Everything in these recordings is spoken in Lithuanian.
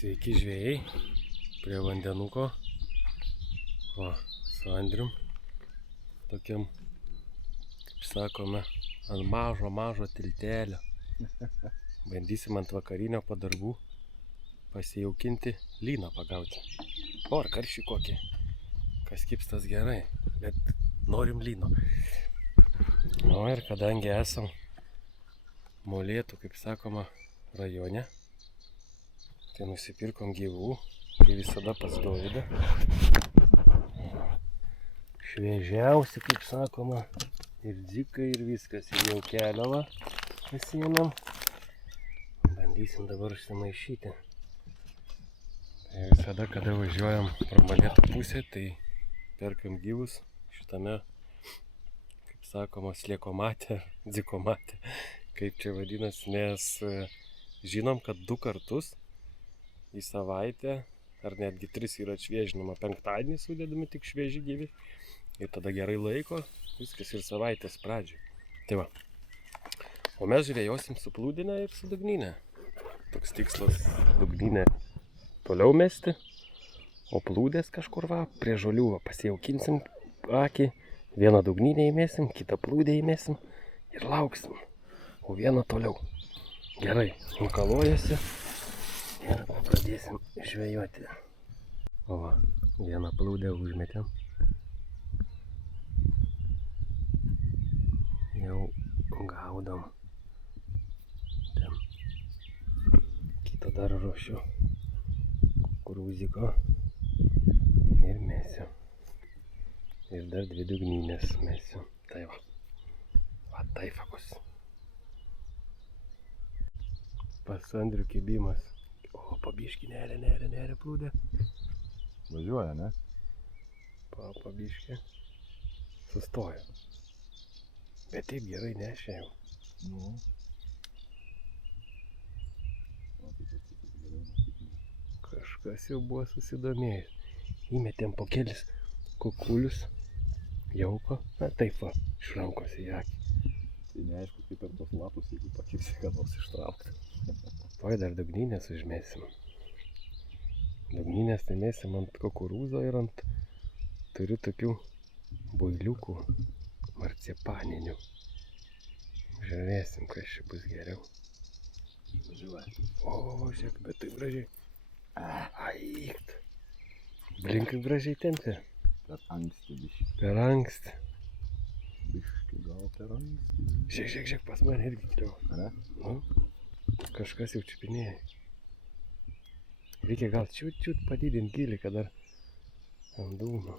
Sveiki žvejai, prie vandenuko, o su Andrium, tokiam, kaip sakome, ant mažo tiltelio. Bandysim ant vakarinio po darbų pasijaukinti, lyną pagauti. O, ar karšį kokį, kas kipstas gerai, bet norim lyno. O ir kadangi esam Molėtų, kaip sakoma, rajone, tai nusipirkom gyvų, tai visada pas Dovydą. Šviežiausi, kaip sakoma, ir dzikai, ir viskas, ir jau keliavą pasiėmėm. Bandysim dabar užsimaišyti. Tai visada, kada važiuojam pro Molėtų pusę, tai perkam gyvus šitame, kaip sakoma, sliekomate, dzikomate, kaip čia vadinasi, nes žinom, kad 2 kartus į savaitę, ar netgi 3 yra atšviežinama, penktadienį sudedami tik švieži gyvi, ir tada gerai laiko, viskas ir savaitės pradžiai. Tai va, o mes žvėjosim su plūdine ir su dugnyne. Toks tikslas dugnyne toliau mesti, o plūdės kažkur va, prie žolių va, pasijaukinsim akį, vieną dugnynę įmėsim, kitą plūdę įmėsim ir lauksim, o vieną toliau. Gerai, nukalojasi. Ir pradėsim žvejoti. O va, vieną plūdę užmetėm. Jau gaudom. Ten. Kitą dar ruošiu. Kukurūziko. Ir mesiu. Ir dar 2 dugnynės mesiu. Tai va. Va tai fakus. Pas Andrių kibimas. O, pabiškį, neria plūdė. Važiuoja, ne? Pabiškį. Sustojo. Bet taip gerai nešė jau. Nu. Kažkas jau buvo susidomėjęs. Įmetėm po kelis kukulius. Jauko. Na taip va, iš rankos į akį. Tai neaišku, kaip per tos lapus, jeigu pakipsi, ką nors ištraukti. Tuoj dar dugnynės užmėsim. Dugnynės tai mėsim ant kukurūzo ir ant, turiu tokių builiukų marcipaninių. Žiūrėsim, kas čia bus geriau. O, žiūrėk, bet tai gražiai. Aikt. Blin, kaip gražiai tempia. Per anksti biškį. Per anksti. Biškį gal per anksti. Žiūrėk, pas mane irgi kliuvo. Ne? Nu, kažkas jau čiupinėja. Reikia gal čiut padidinti gylį, kad dar ant dūmo.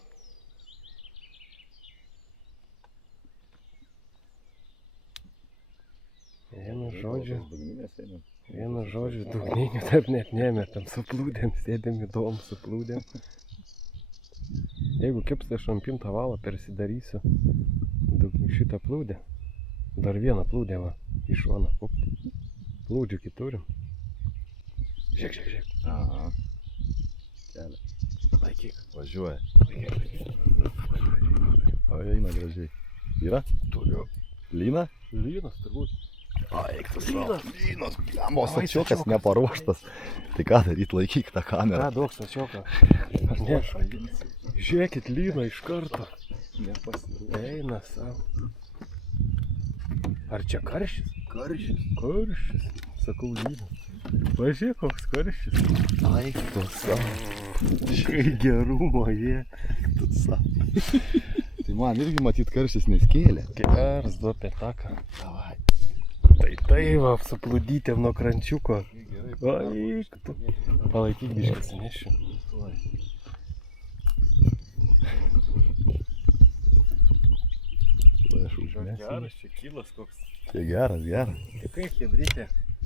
Vienu žodžiu, dugnynių taip net nemetam, su plūdėm, sėdėm įdom su plūdėm. Jeigu kipsta 8 valą persidarysiu šitą plūdę, dar vieną plūdę va, į šoną kopti. Plūdžių kiturim. Žiūrėk. Aha. Kelia. Laikyk. Važiuoja. Laikyk. O, eina gražiai. Yra? Turiu. Lyna? Lynas turbūt. Eik tu savo. Lynas. O, sačiokas neparuoštas. Tai ką daryt, laikyk tą kamerą. Ką duok sačioką? Ne. Žiūrėkit, lyną iš karto. Eina savo. Ar čia karšis? Karšis. Sakau, lynas. Pažiūrėk, koks karšis. Eik tu savo. Kai gerumo jie. Tu savo. Tai man irgi matyt karštis neskėlė. Geras, duo pėtaką. Davai. Tai va, su plūdytėm nuo krančiuko. Eik tu. Palaikyk biškį sinešiu. Geras, čia kylas koks. Tai geras. Tai kaip hebrytė?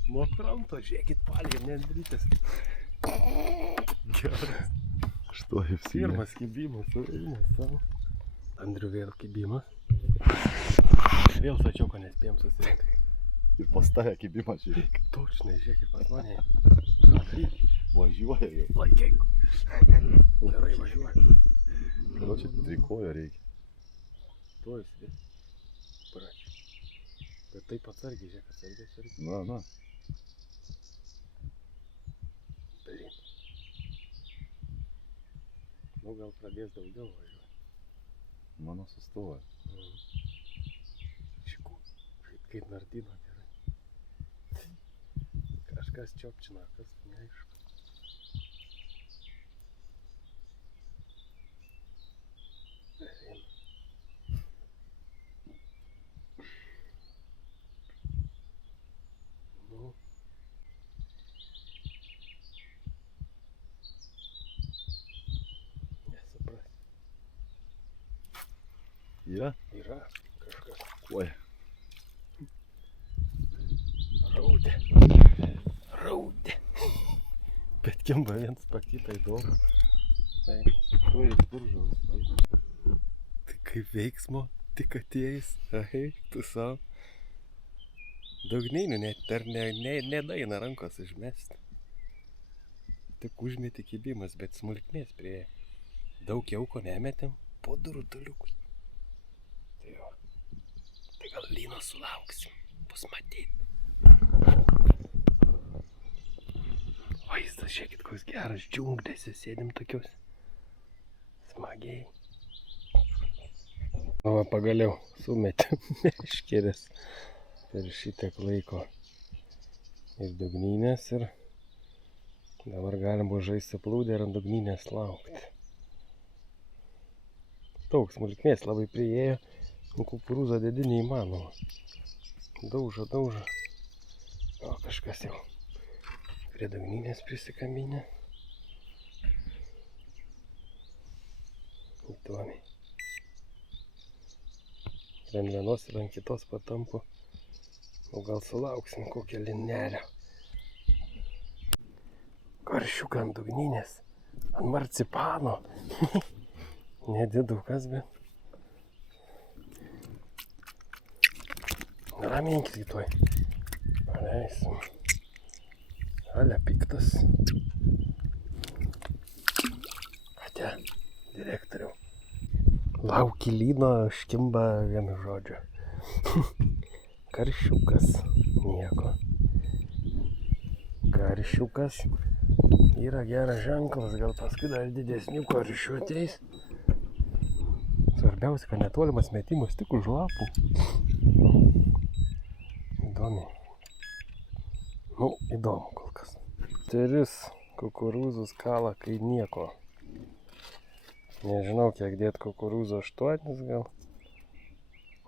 Nuo kranto, žiūrėkit, palė, nendrytės. Geras. Što apsiėmė? Pirmas kibimas, eina savo. Andriu vėl kibimas. Vėl sačiauko nespėjom susirinkti. Ir pas tave kibimas žiūrėk. Točnai, žiūrėkit, pas mane. Važiuoja jau. Laikyk. Gerai važiuoja. Gal čia trikojo reikia. Tuoj įsidės. Pračiu. Bet taip atsargiai, žiūrėk, atsargiai. Na. Blin. Nu, gal pradės daugiau važiuoti. Mano sustoja. Šiku, kaip nardino gerai. Kažkas čiopčina, kas neaišku. Nu. Nesupras. Yra? Yra kažkas. Oi. Raudė. Bet kimba viens pakitą įdomu. Tai, tu ir buržaus. Tai kaip veiksmo, tik atėjus, tu savo. Daugneinių net dar nedaina rankos užmesti. Tik užmeti kibimas, bet smulkmės prie. Daug jauko nemetėm, po durų toliukus. Tai jo. Tai gal lyno sulauksim, bus matyt. Vaizdas, žiūrėkit, koks geras džiunglėse, sėdim tokius. Smagiai. O va, pagaliau sumetėm meškerės per šitiek laiko. Ir dugnynės ir dabar galim buvo žaisti plūdę ir ant dugnynės laukti. Daug smulkmės labai priėjo, kukurūzą dedi neįmanoma. Daužo. O kažkas jau prie dugnynės prisikabinę. Įdomiai. Ir ant vienos ir ant kitos patampu. O gal sulauksim kokią linelę. Karšiuką ant dugnynės. Ant marcipano. Nedidukas, bet. Raminkit kitoj. Paleisim. Ale piktas. Ate, direktoriau. Lauki lyno, škimba vienu žodžiu. Karšiukas. Nieko. Karšiukas. Yra geras ženklas, gal paskui dar didesnių karšių ateis. Svarbiausia, kad netolimas metimas tik už lapų. Įdomiai. Nu, įdomu kol kas. Teris kukurūzus kala kai nieko. Nežinau, kiek dėt kukurūzo, 8 gal.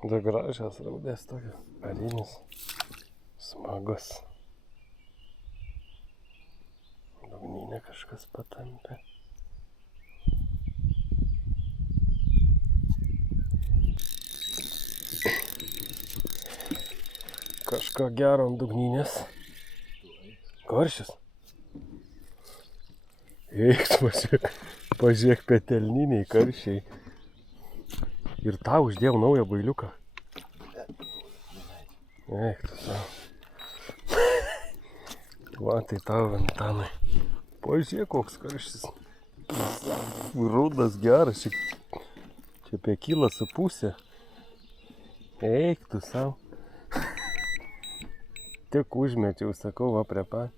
Da gražias raudės tokias. Alinis. Smagus. Dugnynė kažkas patampė. Kažką gero ant dugnynės. Karšis. Eik, pažiūrėk petelniniai karšiai. Ir tau uždėjau naują bailiuką. Eik, tu savo. Va, tai tau, Antanai. Pažiūrėk, koks karštis. Rudas geras. Čia apie 1,5 kilą. Eik, tu savo. Tik užmečiau, sakau, va prie pat.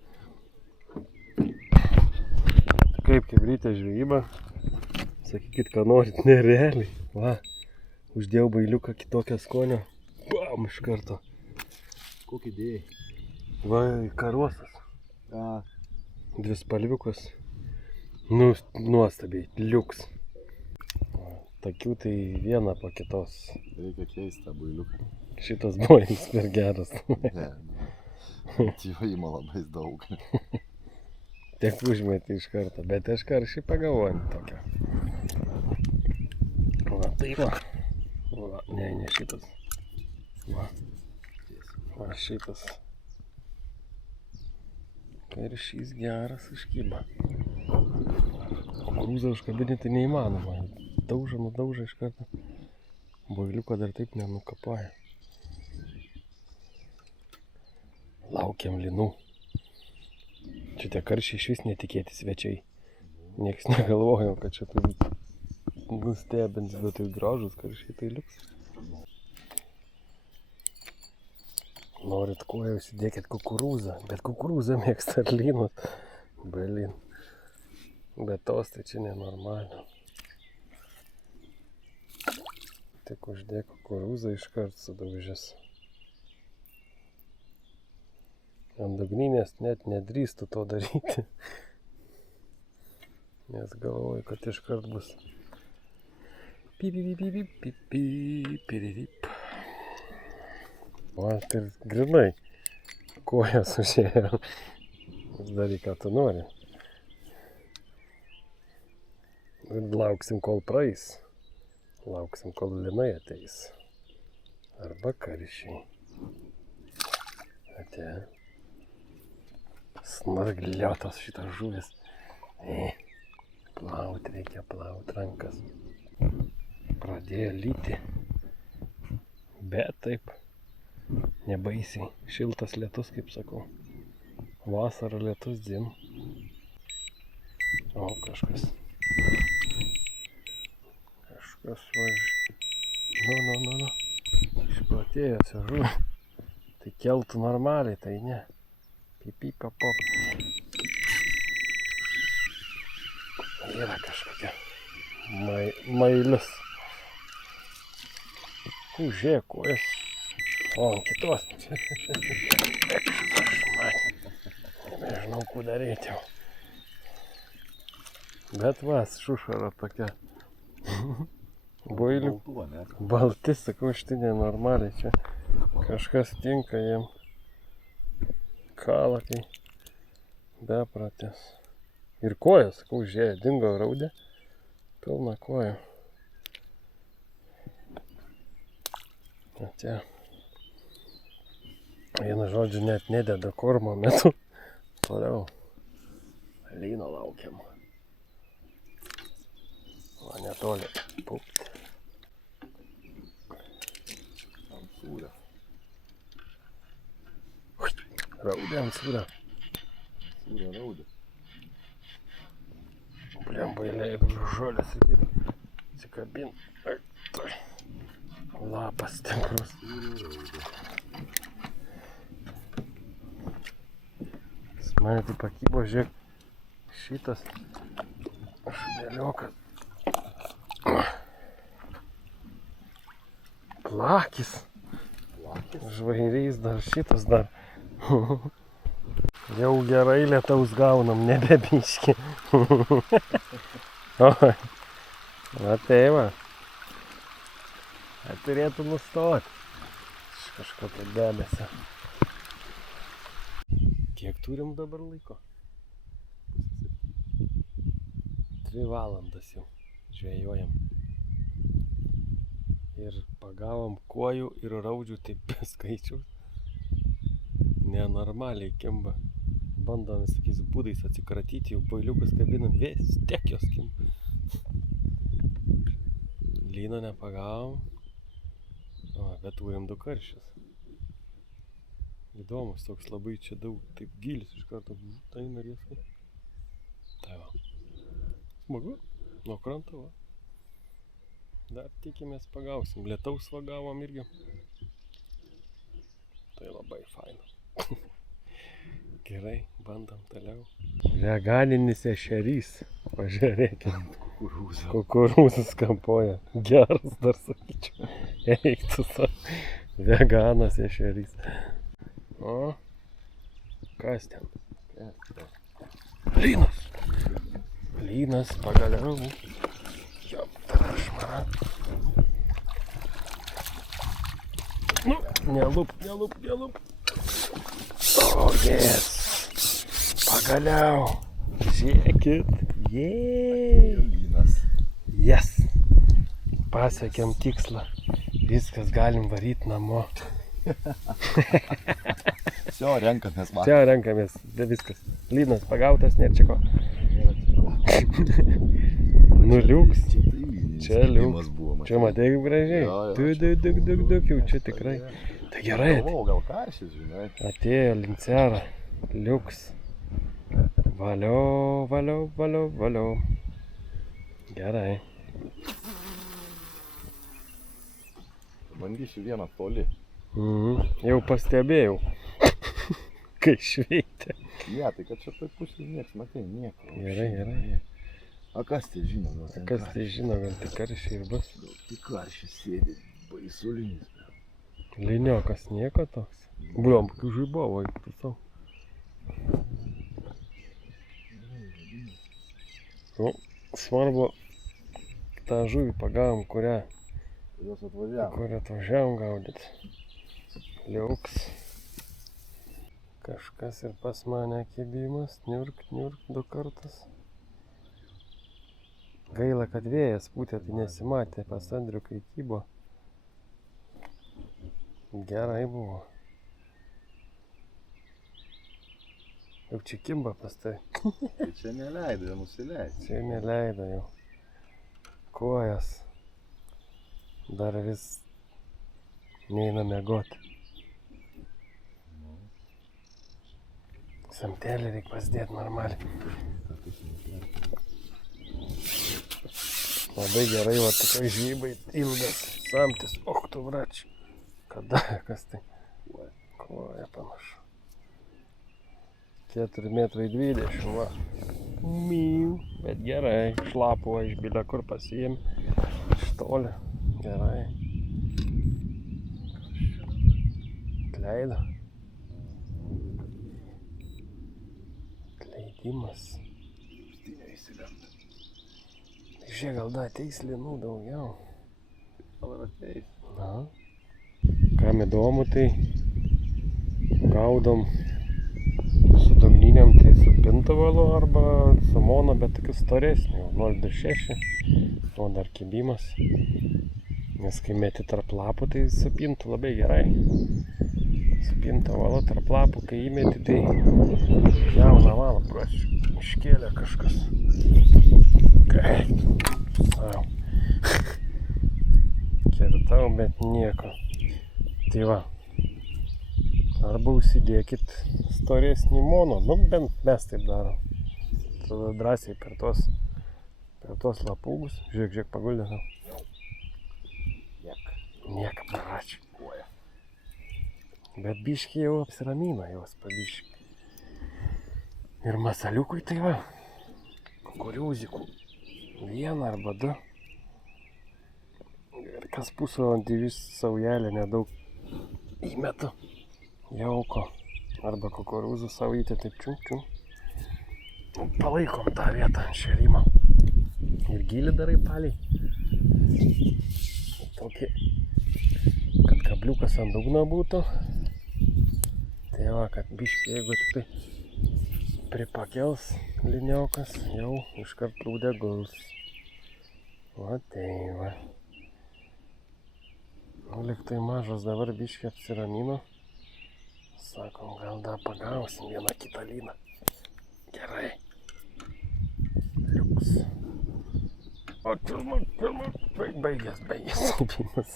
Kaip kibrytė žvejyba. Sakykit, ką norit, nerealiai. Va, uždėjau bailiuką kitokio skonio. Bam, iš karto. Kokį dėjai? Va, karosas. A. 2 spalviukus. Nu, nuostabiai, liuks. Takių tai viena po kitos. Reikia keisti tą bailiuką. Šitas bailis per geras. Ne. Tijojimo labai daug. Tiek užmetė iš karto, bet aš karšį pagalvoju tokią. Va, tai va. Va, ne šitas. Va. Va, šitas. Karšys geras iškyba. Kukurūzą užkabinti neįmanoma. Nudauža iš karto. Bailiuko dar taip nenukapoja. Laukiam linų. Čia tie karšiai iš vis netikėti svečiai. Niekas negalvojo, kad čia tai nustebins, bet tai gražus karšiai tai liuks. Norit kuo, užsidėkit kukurūzą, bet kukurūzą mėgsta ir lynus. Blin. Bet tos tai čia nenormaliai. Tik uždėk kukurūzą iškart sudaužęs. Ant dugninės net nedrįstų to daryti. Nes galvoju, kad iškart bus pipipipipipipipirip. O, tai grinai kojas užėjo. Daryk, ką tu nori. Lauksim, kol praeis. Lauksim, kol linai ateis. Arba karšiai. Atėjo. Snargliotas šitas žuvis. Plaut reikia, plaut rankas. Pradėjo lyti. Bet taip. Nebaisiai. Šiltas lietus, kaip sakau. Vasara lietus dzin. O, kažkas. Kažkas Nu. Išplatėjęs žuvis. Tai keltų normaliai, tai ne. Pipi-papop. Yra kažkokia. Mailius. Užėjo kojas. O, ant kitos. Nežinau, kur daryti jau. Bet vas, šušara tokia. Boilių. Balti, sakau, šitai nenormaliai čia. Kažkas tinka jiem. Kala, kai bepratės. Ir kojas, sakau, užėjo, dingo raudė. Pilna koja. Atėjo. Vienu žodžiu net nededa kormo metu. Toliau. Lyno laukiam. O netoli. Pupti. Ant sūrio. Raudė ant sūrio. Sūrio raudė. Bliam bailiai žolės atsikabin. Lapas stiprus. Mane tai pakybo, žiūrėk, šitas šudeliokas. Plakis. Žvairys dar, šitas dar. Jau gerai lietaus gaunam, nebebiški. Oi, va tai va. Turėtų nustoti. Iš kažkokio debesio. Kiek turim dabar laiko? 3 valandas jau žvejojam. Ir pagavom kuojų ir raudžių taip be skaičiaus. Nenormaliai kimba. Bandom visokiais būdais atsikratyti, jau boiliukus kabinam, vis tiek jos kimba. Lyno nepagavom. O, bet turim 2 karšius. Įdomus, toks labai čia daug, taip gilis iš karto, tai norėsime. Tai va. Smagu, nuo kranto va. Dar tikimės pagausim, lietaus vagavom irgi. Tai labai faina. Gerai, bandom toliau. Veganinis ešerys, pažiūrėkit. Kukurūzus kampoja. Geras dar sakyčiau. Eiktų sa. Veganas ešerys. O, kas ten? Lynas. Lynas pagaliau. Jo, trašmara. Nu, nelup. O, yes. Pagaliau. Žiūrėkit. Lynas. Yes. Pasiekėm tikslą. Viskas, galim varyti namo. Čia renkamės vakar. Čia renkamės, viskas. Lynas pagautas, nėra čia ko. Nuliuks. Čia liuks. Čia matai kaip gražiai. Duk, jau čia tikrai. Tai gerai. Gal karšis, žinai. Atėjo lincera. Liuks. Valio. Gerai. Bandysiu vieną toli. Jau pastebėjau. Kai šveitė. Ne, tai kad čia toj pusėje nieks, matai, nieko. Gerai. A kas tai žino, gal ten Kas tai žino, gal tik karšiai ir bus. Tik karščiai sėdi, baisulinis. Liniokas nieko toks. Bliom, kokių žaibovo, eik tu savo. Nu, svarbu, tą žuvį pagavom, kurią atvažiavom gaudyt. Liuks. Kažkas ir pas mane kibimas, niurk, 2 kartus. Gaila, kad vėjas pūtė, tai nesimatė pas Andrių, kai kybo. Gerai buvo. Jau čia kimba pas tai. Tai čia neleido, nusileido. Čia neleido jau. Kojas. Dar vis neina miegot. Samtelį reikia pasidėti normaliai. Labai gerai, va tokiai žvybai ilgas samtis. Och, tu vrač. Kada, kas tai? Koja panašu. 4,20 metrai, va. Miu, bet gerai. Šlapo iš bilio kur pasiėmė. Iš toli. Gerai. Kleido. Kleidimas. Žiūrėk, gal da ateis linų daugiau. Gal ir ateis. Na. Kam įdomu, tai gaudom su dugniniam, tai su pintavalu arba su mono, bet tokiu storesniu, 0,26. O dar kibimas. Nes kai meti tarp lapų, tai su pintu labai gerai. Su pintavalu tarp lapų, kai įmeti, tai jauną valą iškėlė kažkas. Greit. Sau. Kertau, bet nieko. Tai va. Arba užsidėkit storesnį mono. Nu, bent mes taip darom. Tada drąsiai per tos lapūgus. Žiūrėk, paguldė. Nieka paračiai. Bet biškiai jau apsiramina jos pabiškiai. Ir masaliukui tai va. Kukuriūzikų. 1 arba 2. Ir kas pusvalandį vis saujelę nedaug įmetu. Jauko. Arba kukurūzų saulytę taip čium. Palaikom tą vietą ant šėrimo. Ir gilį darai palei. Tokį, kad kabliukas ant dugno būtų. Tai va, kad biškį, jeigu tik tai pripakels liniokas, jau iškart plūdė guls. Va tai va. Nu, lyg tai mažas dabar biškį apsiramino. Sakom, gal dar pagausim vieną kitą lyną. Gerai. Liuks. O, pirma. Baigęs. Saupimas.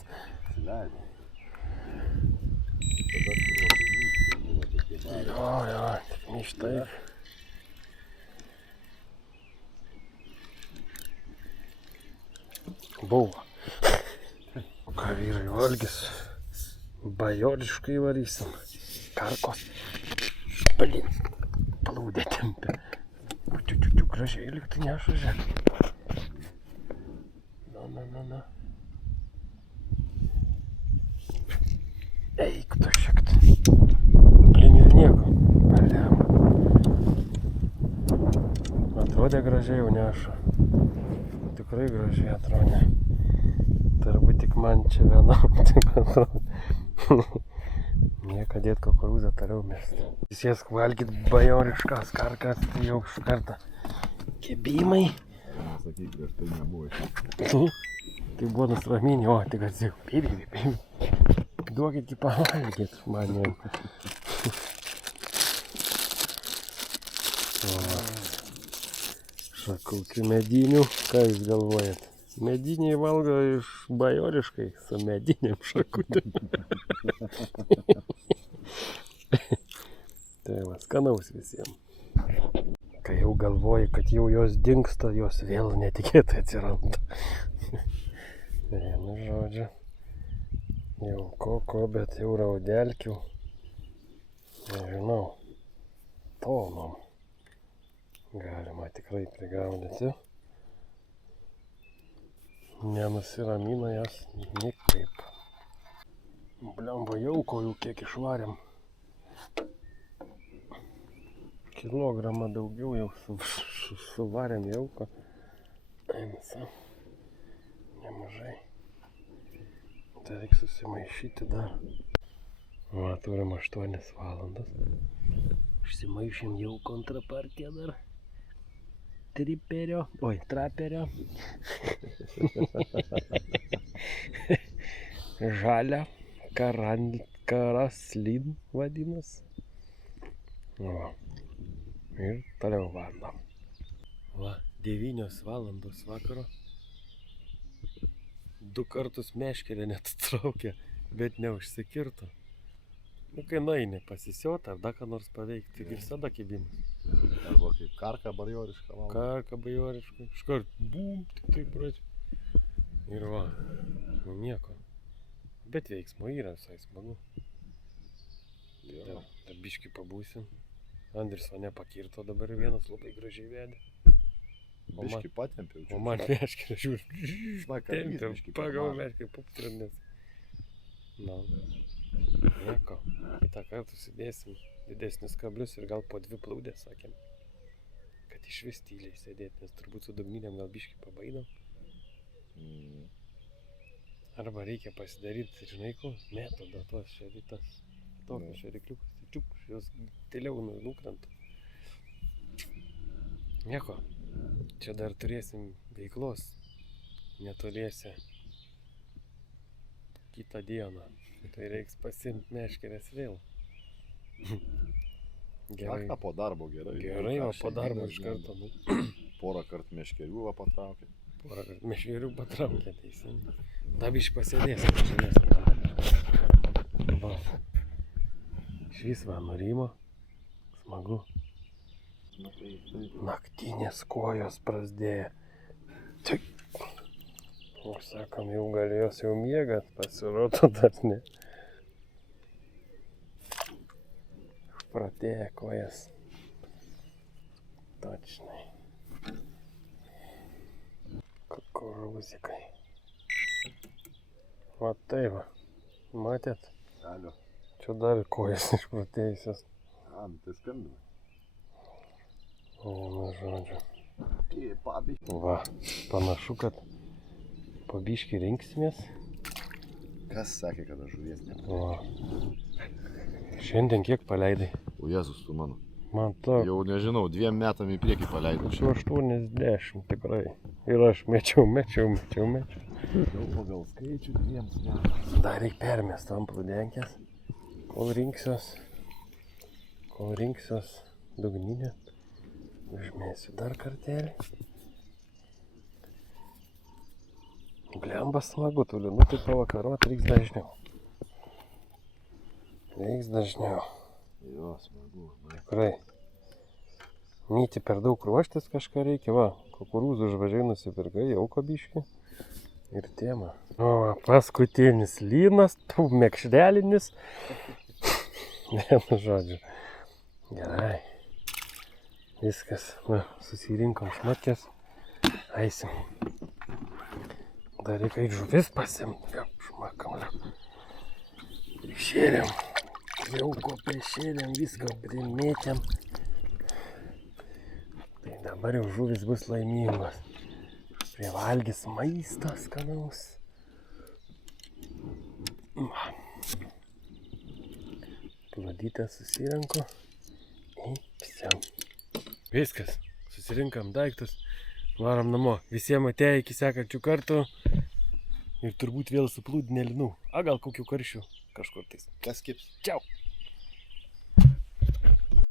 Jo, iš taip. Buvo. Ką vyrai valgys? Bajoriškai varysim. Karkos. Blin. Plūdė tempė. Čiu, gražiai liktai neša, žiūrėk. Na. Eik tu šiekt. Blin ir nieko. Paliam. Atrodė gražiai jau neša. Tikrai gražiai atrodė. Turbūt tik man čia vienam taip atrodo. Nieka dėt kukurūzą toliau mest. Sėsk valgyt bajoriškas karkas, tai jau iš kartą. Kibimai. Sakyk, prieš tai nebuvo iš. Tai buvo nusraminė, o tik atsiuk. Pibi. Duokit jį pavalgyt man jau. Šakukių medinių, ką jūs galvojat? Mediniai valgo iš bajoriškai su mediniam šakutėm. Tai va, skanaus visiems. Kai jau galvoji, kad jau jos dingsta, jos vėl netikėtai atsiranda. Vienu žodžiu. Jau ko, bet jau raudelkių. Nežinau. Tonom. Galima tikrai prigaudyti. Nenusiramina jas nikaip. Blemba, jauko jau kiek išvarėm. Kilogramą daugiau jau suvarėm jauko. Einasa. Nemažai. Tai reikia susimaišyti dar. Va, turim 8 valandas. Užsimaišėm jau kontrapartiją dar. Traperio. Žalia. Karaslin vadinas. Va. Ir toliau vandom. Va, 9 valandos vakaro. 2 kartus meškerę net traukė, bet neužsikirto. Nu, kai nueini pasisiot ar dar ką nors paveikti, tik visada kibimas. Arba kaip karka bajoriška. Karka bajoriška. Iškart bum, tik taip pradžiu. Ir va, nu nieko. Bet veiksmo yra visai smagu. Dar biškį pabūsim. Andris mane pakirto, dabar vienas labai gražiai vedė. Biškį patempė. O man meškerė žiūri. Tempė, pagal meškerį puptrinės. Na, nieko. Kitą kartą sudėsim didesnius kablius ir gal po 2 plūdės, sakėm. Kad iš vis tyliai sėdėti, nes turbūt su dugninėm gal biškį pabaidom. Arba reikia pasidaryti, žinai ko, metodą tos šeritas. Tokios šerikliukas, čiuk, jos tyliau nukrenta. Nieko, čia dar turėsim veiklos netoliese kitą dieną. Tai reiks pasiimti meškerės vėl. Gerai. Po darbo gerai. Gerai, o po darbo iš karto. Porą kartų meškerių patraukė. Porą kartų meškerių patraukė, teisingai. Dabar pasėdės. Va. Švis va nurimo. Smagu. Naktinės kojos prasidėjo. O sakom, jau galėjos jau miegat, pasirodo dar ne. Pratėję kojas. Točnai. Kukurūzikai. Va tai va. Matėt? Alio. Čia dar kojas išpratėjusios. Tai skambina. Vienu žodžiu. Va, panašu, kad po biškį rinksimės. Kas sakė, kad aš žuvies nepaleidu? Va. Šiandien kiek paleidai? O Jėzus tu mano. Man to... Jau nežinau, 2 metam į priekį paleidau. Aš 80 tikrai. Ir aš mečiau. Jau pagal skaičių 2 metam. Dar reikia permest ant plūdenkės. Kol rinksiuos dugninę. Užmėsiu dar kartelį. Blemba smagu, tų linų tai pavakarot reiks dažniau. Jo, smagu. Tikrai. Nyti per daug ruoštis kažką reikia, va. Kukurūzų žvažiai nusipirkai, jauko biškį. Ir tema. O, paskutinis lynas, mekšrelinis. Vienu žodžiu. Gerai. Viskas. Va, susirinkom šmatkės. Eisim. Dar reikia žuvis pasimt. Šmakam. Prišėrėm. Jauko prišėrėm, viską primėtėm. Tai dabar jau žuvis bus laimingos. Privalgys maistą skanaus. Pladytę susirenku. Įpsiam. Viskas. Susirinkam daiktus. Varom namo. Visiems atėjo iki sekančių kartų. Ir turbūt vėl su plūdinė linų. A gal kokių karšių kažkur tais. Kas kips? Čiau.